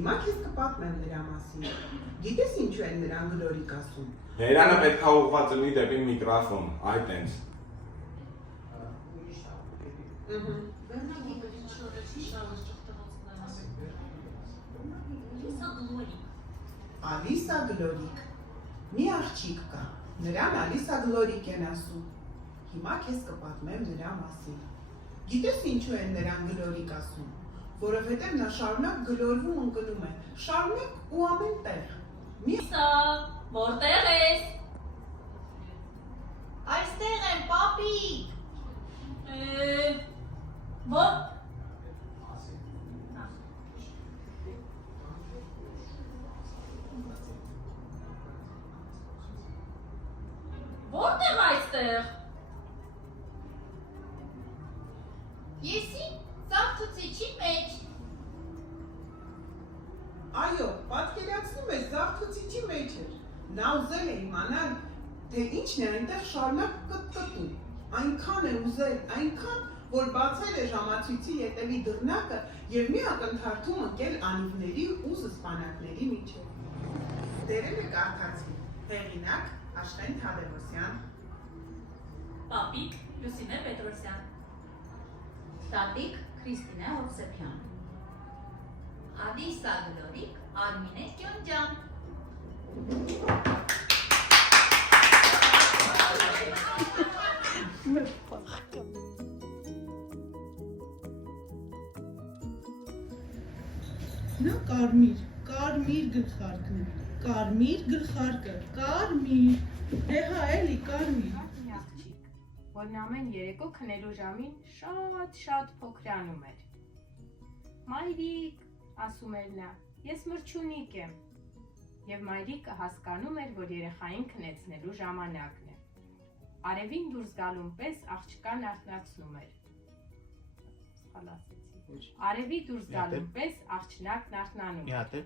Հիմա քեզ կպատմեմ նրա մասին։ Գիտես ինչու են նրան գլորիկ ասում։ Հերանը պետք է ուղղված լինի դեպի միկրոֆոն, այ տենց։ Ալիսա Գլորիկ։ Մի աղջիկ կա, նրան Ալիսա Գլորիկ են ասում։ Հիմա քեզ կպատմեմ նրա մասին։ Գիտես ինչու են նրան գլորիկ ասում, որովհետև նա շարունակ գլորվում ընկնում է, շարունակ ու ամեն տեղ։ Ալիսա, որտեղ ես։ Այստեղ եմ, պապիկ։ Ո՞ր։ Որտեղ այստեղ։ Եսի ծաղթուցիչի մեջ։ Այո, պատկերացնում ես զարթուցիչի մեջ էր։ Նա ուզել է իմանալ, թե ինչն է այնտեղ շարունակ կտկտում։ Այնքան է ուզել, այնքան, որ բացել է ժամացույցի ետևի դռնակը և մի ակնթարթում ընկել անիվների ու զսպանակների միջև։ Դերերը կարդացի, հեղինակ Աշխեն Թադևոսյան, Պապիկ Լուսինե Պետրոսյան, Տատիկ Քրիստինե Հովսեփյան, Ալիսա Գլորիկ Արմինե Կյոնջյան։ Նա կարմիր գլխարկն է, կարմիր գլխարկը, կարմիր, դե հա էլի կարմիր։ Մի աղջիկ, որն ամեն երեկո քնելու ժամին շատ փոքրանում էր։ Մայրիկ, ասում էր նա, ես մրջունիկ եմ։ Եվ մայրիկը հասկանում էր, որ երեխային քնեցնելու ժամանակն է։ Արևին դուրս գալուն պես աղջկան արթնացնում էր։ Արևի դուրս գալուն պես աղջնակն արթնանում էր։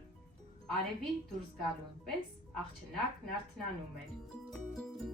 Արևի դուրս գալուն պես աղջնակն արթնանում էր։